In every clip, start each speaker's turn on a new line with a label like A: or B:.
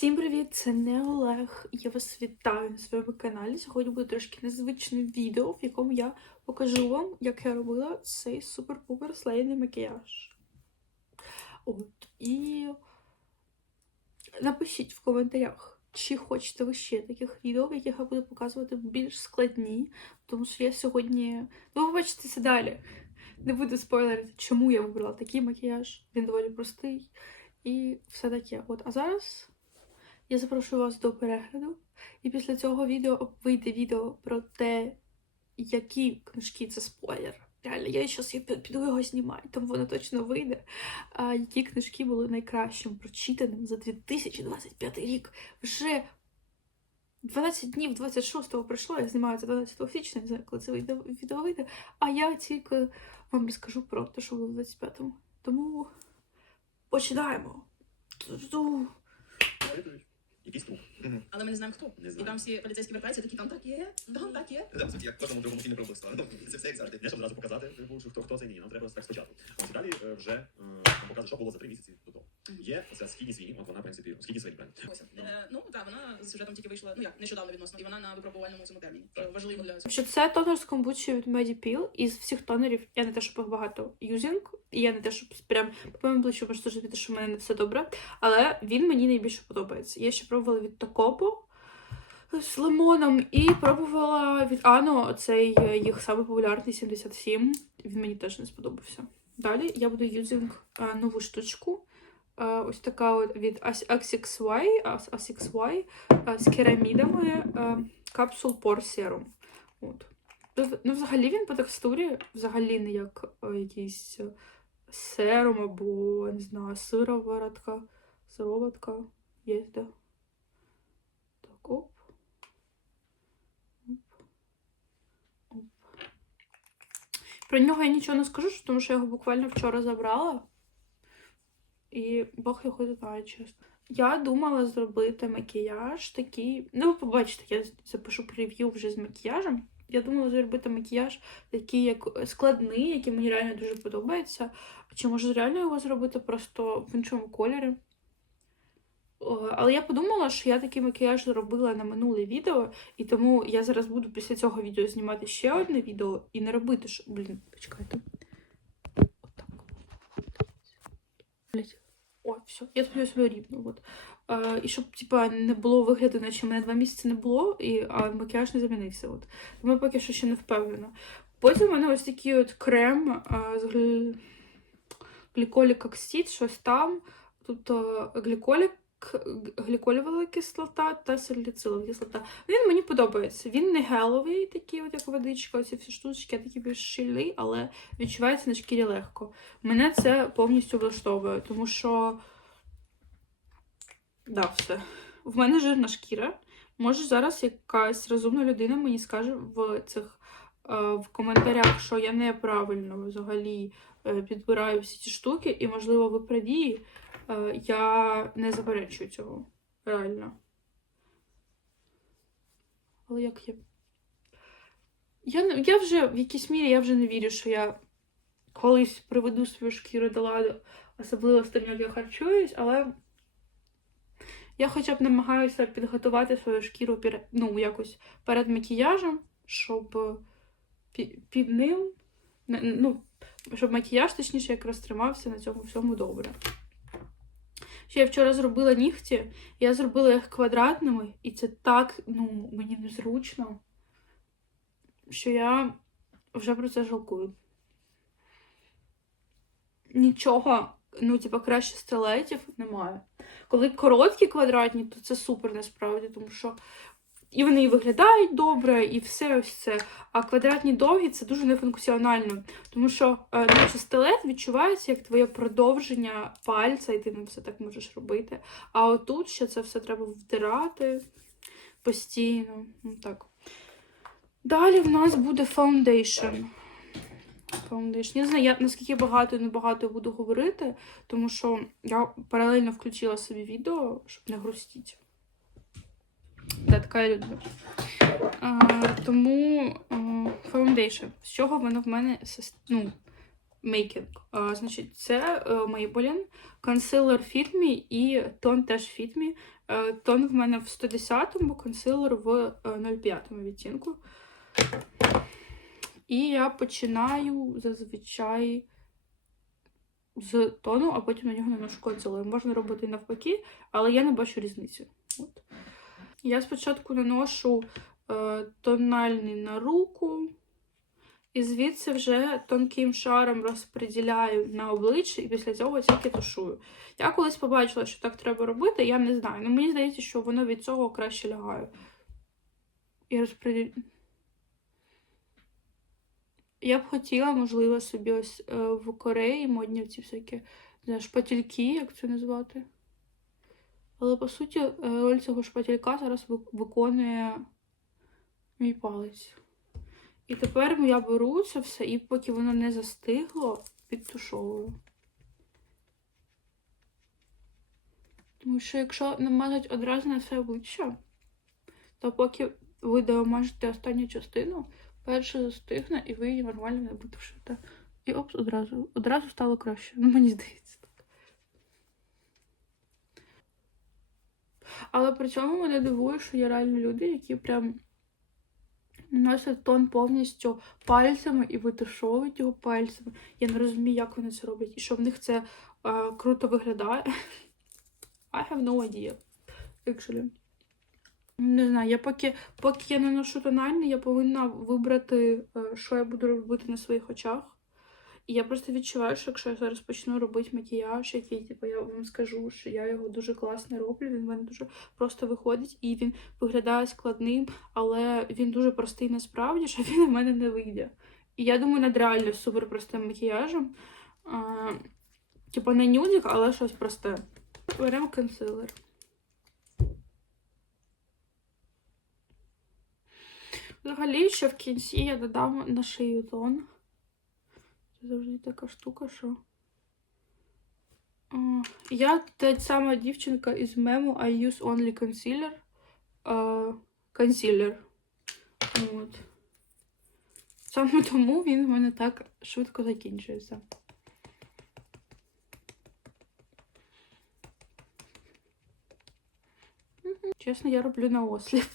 A: Всім привіт! Це не Олег. Я вас вітаю на своєму каналі. Сьогодні буде трошки незвичне відео, в якому я покажу вам, як я робила цей супер-пупер слейний макіяж. От. І напишіть в коментарях, чи хочете ви ще таких відео, в яких я буду показувати більш складні, тому що я сьогодні. Ну, ви побачите це далі. Не буду спойлерити, чому я вибрала такий макіяж. Він доволі простий. І все таке. От, а зараз я запрошую вас до перегляду. І після цього відео вийде відео про те, які книжки це спойлер. Реально, я зараз піду його знімати, тому воно точно вийде. А які книжки були найкращим прочитаним за 2025 рік. Вже 12 днів 26-го пройшло, я знімаю це 12 січня, не знаю, коли це відео, відео вийде. А я тільки вам розкажу про те, що було в 25-му. Тому починаємо.
B: Якийсь труп.
C: Але ми не знаємо хто.
B: Не
C: І там всі поліцейські вертаються, такі там так є, там так є.
B: Да, по суті, як в кожному другому фільмі про вбивство. Ну, Це все як завжди. Не щоб одразу показати, типу, що хто, хто це ні. Нам треба так спочатку. Ось і далі е, вже е, нам показує, що було за три місяці до того.
C: Мгм.
B: Є оця Скіні Свіні, от вона, в принципі, Скіні Свіні, правильно.
C: Ось. Е, ну так, вона з сюжетом тільки вийшла, ну як, нещодавно відносно, і вона на випробувальному цьому терміні. Що важливо для
A: Що це тонер з комбучі від Medipil. Із всіх тонерів я не те, щоб їх багато юзінг, і я не те, щоб прям по моєму плечу можу зрозуміти, що в мене не все добре. Але він мені найбільше подобається. Я ще пробувала від Токопо з лимоном, і пробувала від Ано цей е, їх самий популярний 77. Він мені теж не сподобався. Далі я буду юзинг е, нову штучку. Е, Ось така от від ASICS-Y е, з керамідами капсул Pore Serum. От. Ну, Ну, взагалі він по текстурі взагалі не як якийсь серум або, не знаю, сироватка. Сироватка. Є, да. Так, оп. Оп. Оп. Про нього я нічого не скажу, тому що я його буквально вчора забрала. І Бог його знає, чесно. Я думала зробити макіяж такий. Ну, ви побачите, я запишу прев'ю вже з макіяжем. Я думала зробити макіяж такий, як складний, який мені реально дуже подобається. Чи може реально його зробити просто в іншому кольорі? О, Але я подумала, що я такий макіяж зробила на минуле відео, і тому я зараз буду після цього відео знімати ще одне відео і не робити, що. Блін, почекайте. Отак. Блять. О, все, я тобі себе рівно. От. Е, і щоб типа, не було вигляду, наче мене два місяці не було, і, а макіяж не замінився. От. Тому я поки що ще не впевнена. Потім у мене ось такий от крем е, з глі... гліколік оксид, щось там. Тут е, гліколік, гліколівала кислота та саліцилова кислота. Він мені подобається. Він не геловий, такий, от як водичка, оці всі штучки, а такий більш щільний, але відчувається на шкірі легко. Мене це повністю влаштовує, тому що. Да, все. В мене жирна шкіра. Може, зараз якась розумна людина мені скаже в цих е, в коментарях, що я неправильно взагалі е, підбираю всі ці штуки, і, можливо, ви праві. Е, я не заперечую цього. Реально. Але як я. Я, я вже в якійсь мірі я вже не вірю, що я колись приведу свою шкіру до ладу, особливо з тим, як я харчуюсь, але я хоча б намагаюся підготувати свою шкіру перед, ну, якось перед макіяжем, щоб е, під ним, ну, щоб макіяж, точніше, якраз тримався на цьому всьому добре. Ще я вчора зробила нігті, я зробила їх квадратними, і це так, ну, мені незручно, що я вже про це жалкую. Нічого, ну, типа, краще стилетів немає. Коли короткі квадратні, то це супер насправді, тому що і вони і виглядають добре, і все ось це. А квадратні довгі це дуже нефункціонально. Тому що е, наче стилет відчувається як твоє продовження пальця, і ти ним все так можеш робити. А отут ще це все треба вдирати постійно. Ну, так. Далі в нас буде. Foundation. Я не знаю, я наскільки багато і небагато буду говорити, тому що я паралельно включила собі відео, щоб не грустити. Да, така люблю. А, тому а, foundation. З чого воно в мене ну? А, значить, це е, Maybelline, консилер Me і тон теж Me. Е, Тон в мене в 110-му, консилер в е, 0,5 відтінку. І я починаю зазвичай з тону, а потім на нього наношу консилер. Можна робити навпаки, але я не бачу різниці. От. Я спочатку наношу е, тональний на руку, і звідси вже тонким шаром розподіляю на обличчя, і після цього тільки тушую. Я колись побачила, що так треба робити, я не знаю. Ну мені здається, що воно від цього краще лягає. І розподіляю. Я б хотіла, можливо, собі ось е, в Кореї модні ці всякі не, шпатільки, як це назвати. Але по суті, е, роль цього шпатілька зараз виконує мій палець. І тепер я беру це все, і поки воно не застигло, підтушовую. Тому що якщо намазати одразу на все обличчя, то поки ви домажете останню частину, перша застигне, і ви її нормально не витушите. І опс, одразу. Одразу стало краще. Ну, мені здається Але при цьому мене дивує, що є реально люди, які прям наносять тон повністю пальцями і витушовують його пальцями. Я не розумію, як вони це роблять, і що в них це е, круто виглядає. I have no idea. Actually. Не знаю, я поки, поки я наношу тональний, я повинна вибрати, е, що я буду робити на своїх очах. І я просто відчуваю, що якщо я зараз почну робити макіяж, який, типу, я вам скажу, що я його дуже класно роблю, він в мене дуже просто виходить, і він виглядає складним, але він дуже простий насправді, що він у мене не вийде. І я думаю, над реально супер простим макіяжем. А, типу не нюдик, але щось просте. Беремо консилер. Взагалі, ще в кінці я додам на шию тон. Це завжди така штука, що. Я та сама дівчинка із мему I use only concealer. Uh, concealer. От. Саме тому він в мене так швидко закінчується. Чесно, я роблю на осліп.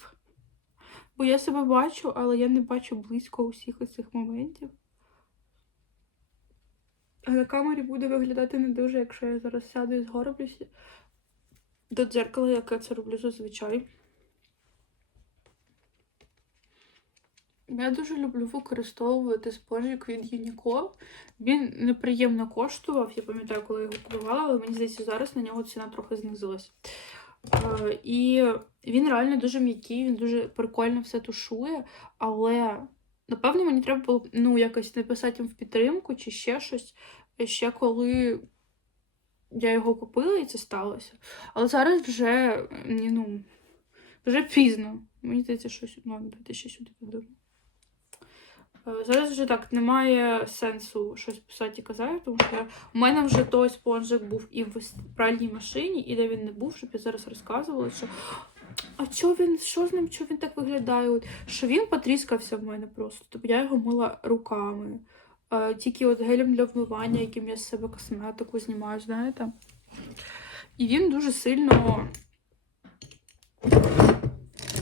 A: Бо я себе бачу, але я не бачу близько усіх цих моментів. На камері буде виглядати не дуже, якщо я зараз сяду і згороблюся до дзеркала, як я це роблю зазвичай. Я дуже люблю використовувати спонжик від Uniqlo. Він неприємно коштував. Я пам'ятаю, коли його купувала, але мені здається, зараз на нього ціна трохи знизилась. Е, І він реально дуже м'який, він дуже прикольно все тушує, але напевно мені треба було ну, якось написати їм в підтримку чи ще щось, ще коли я його купила і це сталося. Але зараз вже ну, вже пізно. Мені здається, щось ну, дайте ще сюди подивимо. Е, Зараз вже так немає сенсу щось писати і казати, тому що я... у мене вже той спонжик був і в пральній машині, і де він не був, щоб я зараз розказувала, що а що він, що з ним, що він так виглядає? От, що він потріскався в мене просто. Тобто я його мила руками. Е, тільки от гелем для вмивання, яким я з себе косметику знімаю, знаєте. І він дуже сильно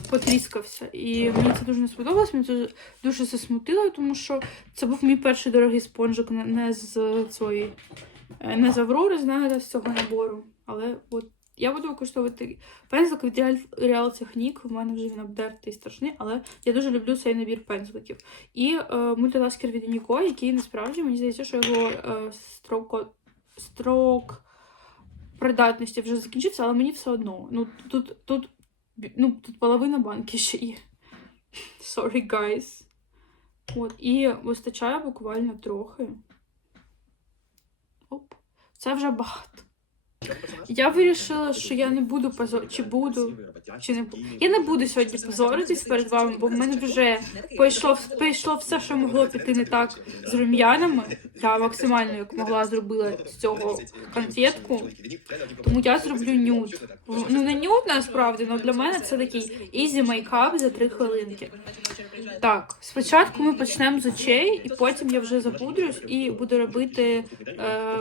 A: потріскався. І мені це дуже не сподобалось, мені це дуже засмутило, тому що це був мій перший дорогий спонжик не- з цієї, е, не з Аврори, знаєте, з цього набору. Але от я буду використовувати пензлик від Real, Technique. У мене вже він обдертий страшний, але я дуже люблю цей набір пензликів. І е, мультиласкер від Uniqlo, який насправді мені здається, що його е, строко, строк придатності вже закінчиться, але мені все одно. Ну тут, тут, ну, тут половина банки ще є. Sorry, guys. От, і вистачає буквально трохи. Оп. Це вже багато. Я вирішила, що я не буду позор... чи буду, чи не буду. Я не буду сьогодні позоритись перед вами, бо в мене вже пішло, пішло все, що могло піти не так з рум'янами. Я максимально як могла зробила з цього конфетку. Тому я зроблю нюд. Ну не нюд насправді, але для мене це такий easy мейкап за три хвилинки. Так, спочатку ми почнемо з очей, і потім я вже запудрюсь і буду робити е,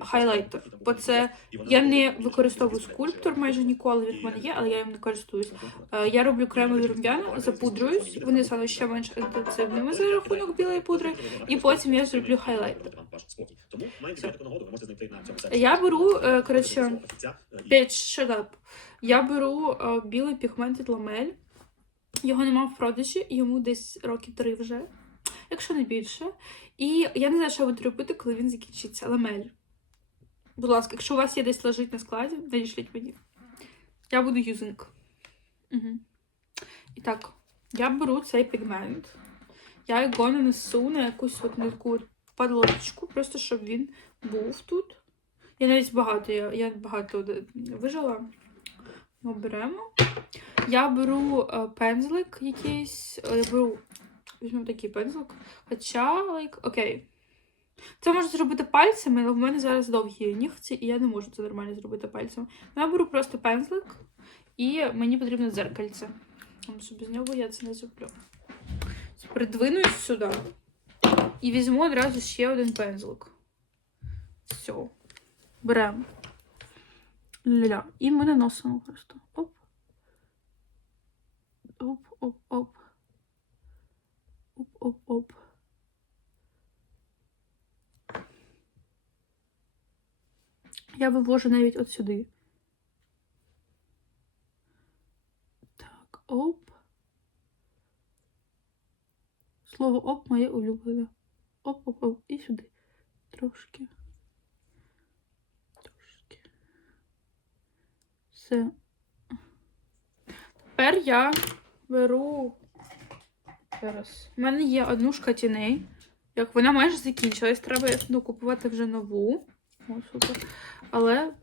A: хайлайтер. Бо це я не використовую скульптор майже ніколи. Він мене є, але я їм не користуюсь. Е, я роблю кремові рум'яна, запудрююсь. Вони стануть ще менш інтенсивними за рахунок білої пудри. І потім я зроблю хайлайтер. Я беру, е, коротше,
B: Фахівця, е,
A: Bitch, shut up. Я беру е, білий пігмент від ламель. Його нема в продажі, йому десь років три вже, якщо не більше. І я не знаю, що я буду робити, коли він закінчиться. Ламель. Будь ласка, якщо у вас є десь лежить на складі, надішліть мені. Я буду юзинг. Угу. І так, я беру цей пігмент. Я його нанесу на якусь от на таку от подложечку, просто щоб він був тут. Я навіть багато, я, я багато вижила. Ми беремо. Я беру е, пензлик якийсь. е, Я беру. Візьмемо такий пензлик. Хоча, лайк, окей. Це можна зробити пальцями, але в мене зараз довгі нігті, і я не можу це нормально зробити пальцями. Я беру просто пензлик, і мені потрібно дзеркальце. Тому що без нього я це не зроблю. Придвинусь сюди. І візьму одразу ще один пензлик. Все. Беремо. Ля. І ми наносимо просто. Оп. Оп, оп, оп. Оп, оп, оп. Я вивожу навіть от сюди. Так, оп. Слово оп моє улюблене. Оп, оп, оп. І сюди. Трошки. Все. Тепер я беру. Зараз. У мене є однушка тіней. Як вона майже закінчилась, треба ну, купувати вже нову. О, супер. Але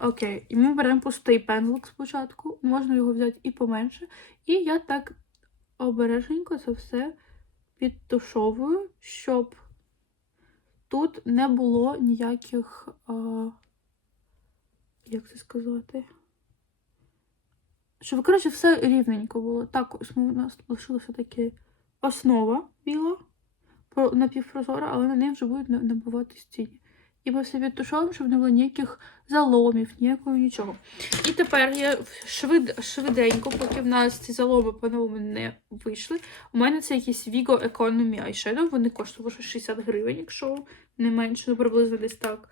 A: окей. І ми беремо пустий пензлик спочатку. Можна його взяти і поменше. І я так обережненько це все підтушовую, щоб тут не було ніяких. А... Як це сказати? Щоб, коротше, все рівненько було. Так, ось у нас лишилася таке основа біла, про- напівпрозора, але на неї вже будуть на- набиватись тіні. І ми все відтушовуємо, щоб не було ніяких заломів, ніякого нічого. І тепер я швид, швиденько, поки в нас ці заломи по-новому не вийшли. У мене це якісь Vigo Economy Eyeshadow, вони коштують лише 60 гривень, якщо не менше, ну приблизно десь так.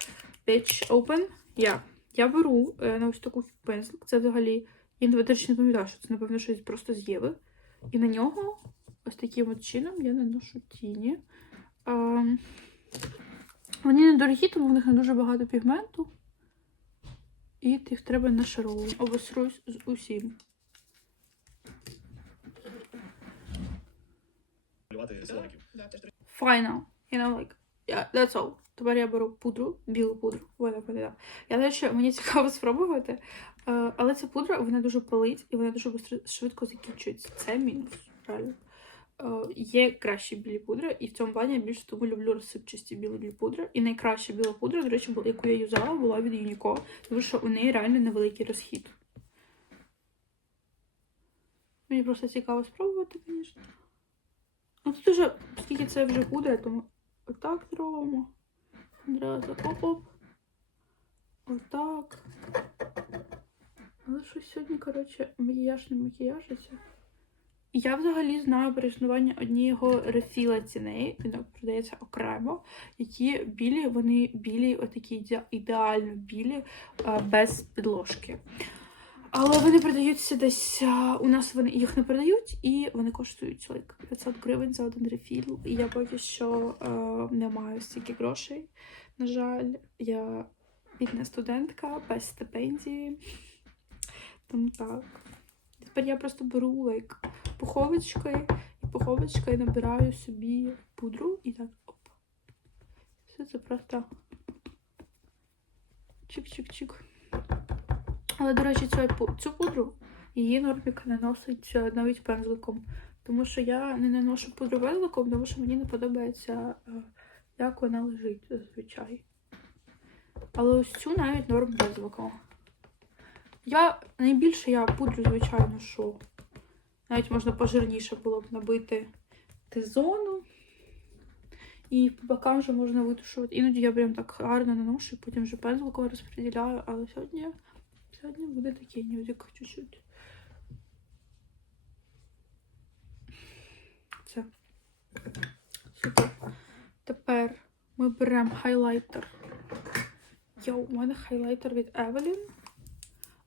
A: Page Open. Я. Я беру е, на ось таку пензлик. Це взагалі. Я до речі, не пам'ятаю, що це, напевно, щось просто з Єви. І на нього ось таким от чином я наношу тіні. Ем, Вони недорогі, тому в них не дуже багато пігменту. І їх треба нашаровувати. Обосрусь з усім. Final. You know, like, yeah, that's all. Тепер я беру пудру, білу пудру. Вона. Я до речі, мені цікаво спробувати. Е, але ця пудра вона дуже палить і вона дуже швидко закінчується. Це мінус, реально. Е, є кращі білі пудри, і в цьому плані я більше тому люблю розсипчасті білі пудри. І найкраща біла пудра, до речі, яку я юзала, була від Юніко, тому що у неї реально невеликий розхід. Мені просто цікаво спробувати, звісно. Ну тут уже, оскільки це вже пудра, тому отак зробимо. Одразу оп-оп. Отак. Але щось сьогодні, коротше, макіяж не макіяжиться. Я взагалі знаю про існування однієї рефіла ціней, він продається окремо, які білі, вони білі, отакі ідеально білі, без підложки. Але вони продаються десь. У нас вони їх не продають, і вони коштують like, 500 гривень за один рефіл. І я поки що е, не маю стільки грошей. На жаль, я бідна студентка без стипендії. Тому так. Тепер я просто беру like, пуховички і пуховичкою набираю собі пудру і так оп. Все це просто чик-чик-чик. Але, до речі, цю, цю пудру її Нормік наносить е, навіть пензликом. Тому що я не наношу пудру пензликом, тому що мені не подобається, е, як вона лежить зазвичай. Але ось цю навіть норм пензликом. Я найбільше я пудру, звичайно, що навіть можна пожирніше було б набити Т-зону. І по бокам вже можна витушувати. Іноді я прям так гарно наношу, потім вже пензликом розподіляю, але сьогодні, сьогодні буде такий нюдик чуть-чуть. Все. Супер. Тепер ми беремо хайлайтер. Йоу, у мене хайлайтер від Evelyn.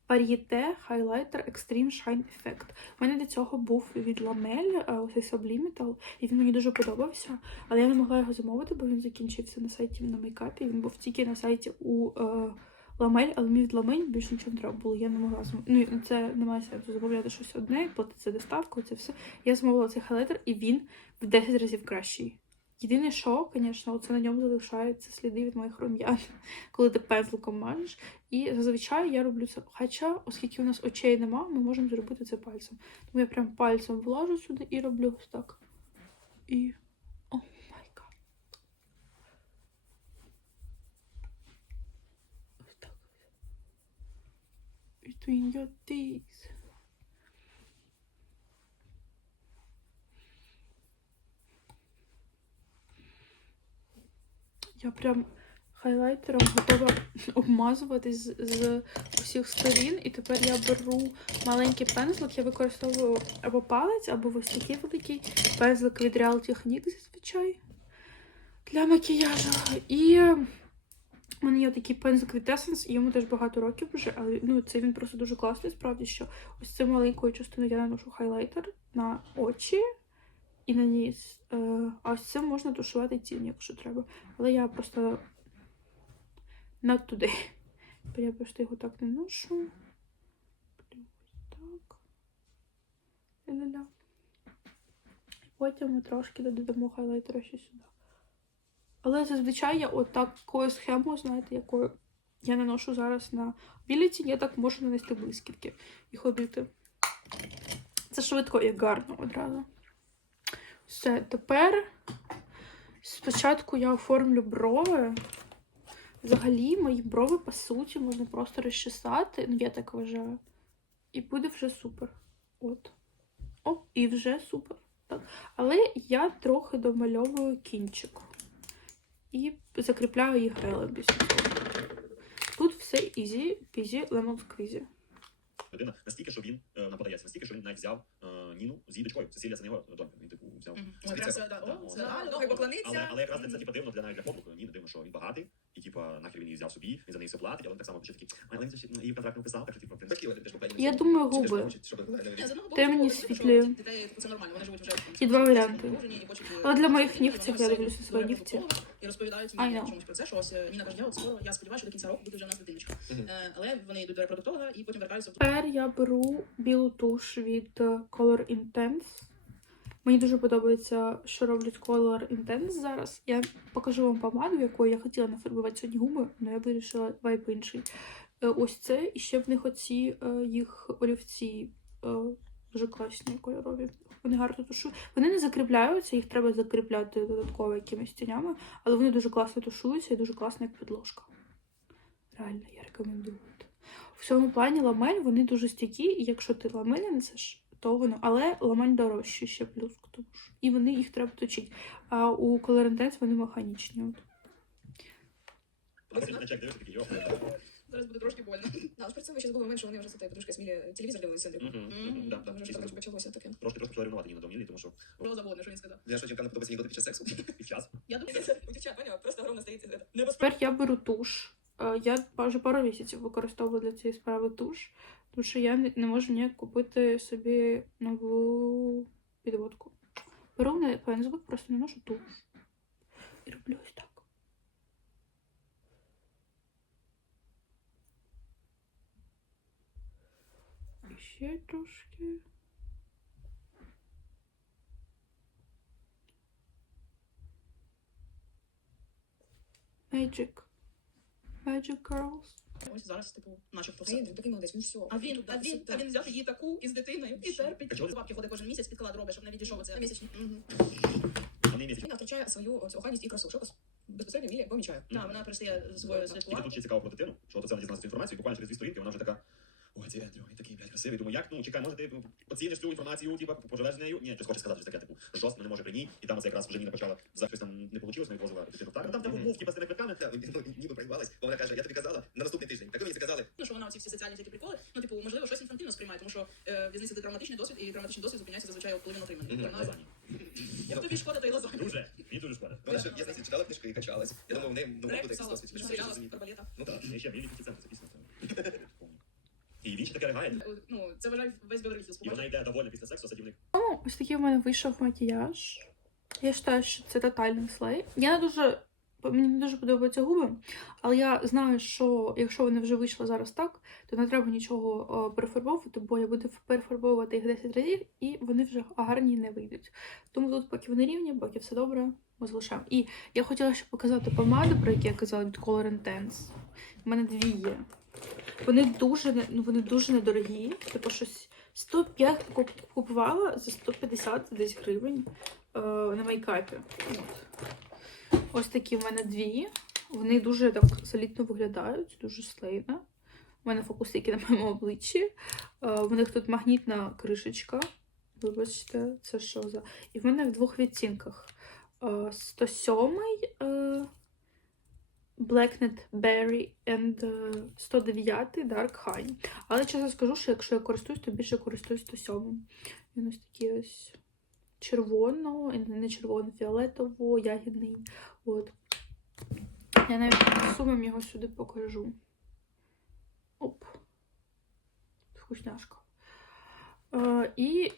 A: Varieté Highlighter Extreme Shine Effect. У мене до цього був від Lamel, ось цей Sublimetal, і він мені дуже подобався. Але я не могла його замовити, бо він закінчився на сайті на мейкапі. Він був тільки на сайті у е, Ламель, але мені від Ламель більше нічого не треба було. Я не могла замовити. Ну, це немає сенсу замовляти щось одне, платити за доставку, це все. Я замовила цей хайлайтер, і він в 10 разів кращий. Єдине, що, звісно, це на ньому залишаються сліди від моїх рум'ян, коли ти пензликом мажеш. І зазвичай я роблю це. Хоча, оскільки у нас очей нема, ми можемо зробити це пальцем. Тому я прям пальцем влажу сюди і роблю ось так. І. О май гад. Ось так. Between your teeth. Я прям хайлайтером готова обмазуватись з, усіх сторін. І тепер я беру маленький пензлик, я використовую або палець, або ось такий великий пензлик від Real Technique зазвичай для макіяжу. І у мене є такий пензлик від Essence, йому теж багато років вже, але ну, це він просто дуже класний, справді, що ось цим маленькою частиною я наношу хайлайтер на очі і на ніс. Е, а ось цим можна тушувати тінь, якщо треба. Але я просто not today. Я просто його так не ношу. Так. Ля-ля-ля. Потім ми трошки додамо хайлайтера ще сюди. Але зазвичай я от такою схемою, знаєте, якою я наношу зараз на білі тіні, я так можу нанести блискітки і ходити. Це швидко і гарно одразу. Все, тепер спочатку я оформлю брови. Взагалі, мої брови, по суті, можна просто розчесати, ну я так вважаю. І буде вже супер. От. О, і вже супер. Так. Але я трохи домальовую кінчик. І закріпляю їх цього. Тут все ізі, пізі, лемон сквізі.
B: Людина настільки, що він е, нам подається, настільки, що він навіть взяв е, Ніну з її дочкою. Цесілія це не його донька. Він типу взяв.
C: Мгм. Ой, прям
B: це-
C: це, да,
B: да,
C: о,
B: о,
C: це
B: да.
D: Ну,
C: хай поклониться.
B: Але, але якраз це,
C: Мгм.
B: типу дивно для навіть для поблику. Ніна дивно, що він багатий, і типу нахер він її взяв собі, він за неї все платить, але він так само пише такий, «Ай, але він її контракт не писав, так що типу, в принципі,
D: Такі от теж попередні
A: Я думаю,
D: Чи
A: губи.
D: хочуть, щоб реально
C: Ні, з одного боку,
A: Темні, світлі.
C: дітей, типу, Це нормально, вони живуть вже. там,
A: Є два варіанти.
C: одружені, і хочуть, е,
A: Але для моїх нігтів я дивлюся свої
C: добре
A: нігті.
C: І розповідають
A: I
C: мені чомусь про це, що ось е, Ніна каже, я от скоро, я сподіваюся, що до кінця року буде вже в нас дитиночка.
D: Мгм.
C: Е, Але вони йдуть до репродуктолога і потім вертаються в
A: Тепер я беру білу туш від е, Color Intense. Мені дуже подобається, що роблять Color Intense зараз. Я покажу вам помаду, якою я хотіла нафарбувати сьогодні губи, але я вирішила вайп інший. Е, Ось це, і ще в них оці е, їх олівці дуже класні кольорові. Вони гарно тушують. Вони не закріпляються, їх треба закріпляти додатково якимись тінями, але вони дуже класно тушуються і дуже класно як підложка. Реально, я рекомендую. В цьому плані ламель вони дуже стійкі, і якщо ти ламель несеш, то воно. Але ламель дорожче ще плюс, тому що. І вони їх треба точити. А у Intense вони механічні. От.
B: На.
C: Зараз буде трошки больно.
D: Да, при цьому ще забули момент, що вони вже те подружка смілі телевізор дивилися. Вже так почалося таке.
B: Трошки трошки почала ревнувати Ніна до Мілі, тому що
C: Було забули, що він сказав.
D: Я що жінкам не подобається анекдоти під час сексу.
B: під час
C: Я думаю,
D: У дівчат, поняла, просто огромно стоїть
A: Тепер я беру туш. Е, Я вже пару місяців використовую для цієї справи туш, тому що я не, можу ніяк купити собі нову підводку. Беру на пензлик, просто наношу туш. І роблю ось так. І ще трошки. Magic. Magic Girls.
C: ось зараз, типу, начебто
D: А він
C: все.
D: такий молодець, він все.
C: А він, а він, а він взяв її таку із дитиною і терпить.
B: А
C: Бабки ходить кожен місяць, підклад робить, щоб не відійшов оце.
D: Місячні.
B: Угу.
D: Вона втрачає свою охайність і красу. Що пос- безпосередньо Мілі помічає.
C: Так, вона перестає свою
B: Тільки
C: слідкувати.
B: тут ще цікаво про дитину, що от це вона дізналася цю інформацію, і буквально через дві сторінки вона вже така. ой, цей Ендрю, він такий, блядь, красивий. Думаю, як, ну, чекай, може ти оціниш цю інформацію, типа, поживеш з нею? Ні, щось хочеш сказати, що таке, типу, жорстко не може при ній. І там оце якраз вже Ніна почала, за щось там не вийшло, не відвозила дитину. Так, ну, там тебе був, типа, з тими квитками.
D: Та, ну, ніби проїбалась, бо вона каже, я тобі казала на наступний тиждень. Так ви мені сказали.
C: Ну, що вона оці всі соціальні такі приколи, ну, типу, можливо, щось інфантильно сприймає, тому що е, в'язниця це травматичний досвід, і травматичний досвід зупиняється зазвичай.
D: Мгм.
C: Вона лазані. Ну, тобі шкода тої лазані.
B: Дуже, мені дуже шкода.
D: Вона ще я знаєте, читала книжки і качалась. Я думав, в неї ну, буде якийсь досвід. Що я
C: про балета.
D: Ну так.
B: я ще Мілі Фіфіценко записано. І він ще таке ригає.
C: Е, Ну, це вважає весь Беверлі Хілс.
B: І вона йде довольна після сексу, садівник.
A: О, ось такий в мене вийшов макіяж. Я вважаю, що це тотальний слей. Я не дуже. Мені не дуже подобаються губи, але я знаю, що якщо вони вже вийшли зараз так, то не треба нічого перефарбовувати, бо я буду перефарбовувати їх 10 разів, і вони вже гарні не вийдуть. Тому тут, поки вони рівні, поки все добре, ми залишаємо. І я хотіла ще показати помади, про які я казала від Color Intense. У мене дві є. Вони дуже ну, вони дуже недорогі. Типу щось 105 купувала за 150 десь гривень е, на мейкапі. От. Ось такі в мене дві. Вони дуже так солідно виглядають, дуже слейно. У мене фокусики на моєму обличчі. Е, в них тут магнітна кришечка. Вибачте, це що за. І в мене в двох відтінках. Е, 107 е, Blacknet Berry and е, 109 Dark Honey. Але чесно скажу, що якщо я користуюсь, то більше користуюсь 107. Він ось такий ось червоно, не червоно, фіолетово, ягідний. От. Я навіть сумом його сюди покажу. Оп. Вкусняшка. Е, і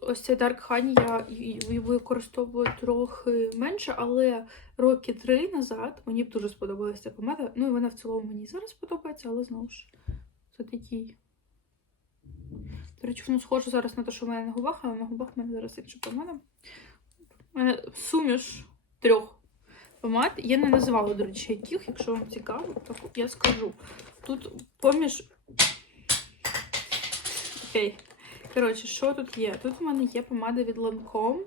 A: ось цей Dark Honey я використовую трохи менше, але роки три назад мені б дуже сподобалася ця помада. Ну і вона в цілому мені зараз подобається, але знову ж це такий. До речі, воно схоже зараз на те, що в мене на губах, але на губах в мене зараз інша помада. У мене суміш трьох помад. Я не називала, до речі, яких, якщо вам цікаво, то я скажу. Тут поміж. Окей. Коротше, що тут є? Тут в мене є помада від Lancome.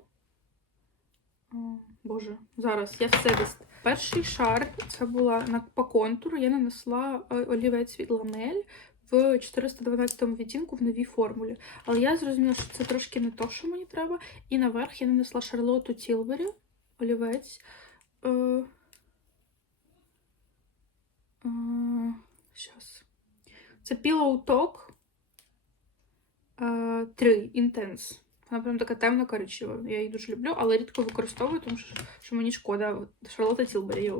A: Боже, зараз я все десь. Перший шар це була на по контуру. Я нанесла е, олівець від Ламель в 412 відтінку в новій формулі. Але я зрозуміла, що це трошки не то, що мені треба. І наверх я нанесла Шарлоту Тілбері, олівець. Е, е. Це Pillow Talk е, 3 Intense. Вона прям така темно коричнева. Я її дуже люблю, але рідко використовую, тому що, що мені шкода. Шарлотта Тілбері.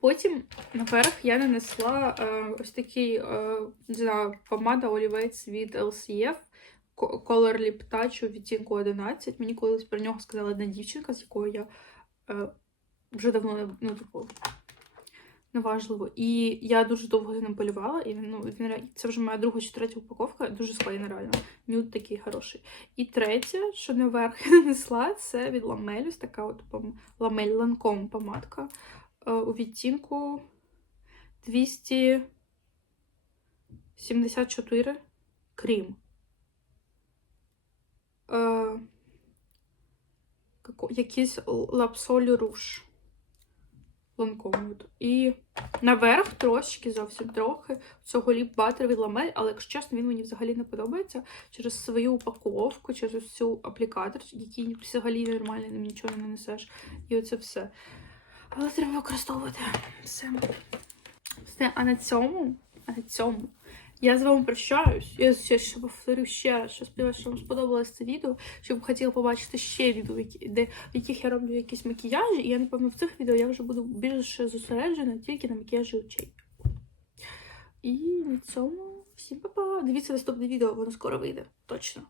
A: Потім наверх я нанесла е, ось такий е, не знаю, помада олівець від LCF Color Lip Touch у відтінку 11. Мені колись про нього сказала одна дівчинка, з якою я е, вже давно ну, типу, неважливо. І я дуже довго ним полювала, і ну, він це вже моя друга чи третя упаковка, дуже склеєна реально. Нюд такий хороший. І третє, що наверх я нанесла, це від Ламелюс, така от Ламель Ланком помадка у відтінку 274 крім. Е, якийсь лапсолі руш ланком. І наверх трошки, зовсім трохи цього ліп батер від ламель, але якщо чесно, він мені взагалі не подобається через свою упаковку, через цю аплікатор, який взагалі нормально нічого не нанесеш. І оце все. Але треба використовувати все. Все, а на цьому, а на цьому я з вами прощаюсь. Я ще, ще повторю ще що сподіваюся, що вам сподобалось це відео. Щоб хотіла побачити ще відео, де, в яких я роблю якісь макіяжі. І я, напевно, в цих відео я вже буду більше зосереджена тільки на макіяжі очей. І на цьому всім па-па. Дивіться наступне відео, воно скоро вийде. Точно.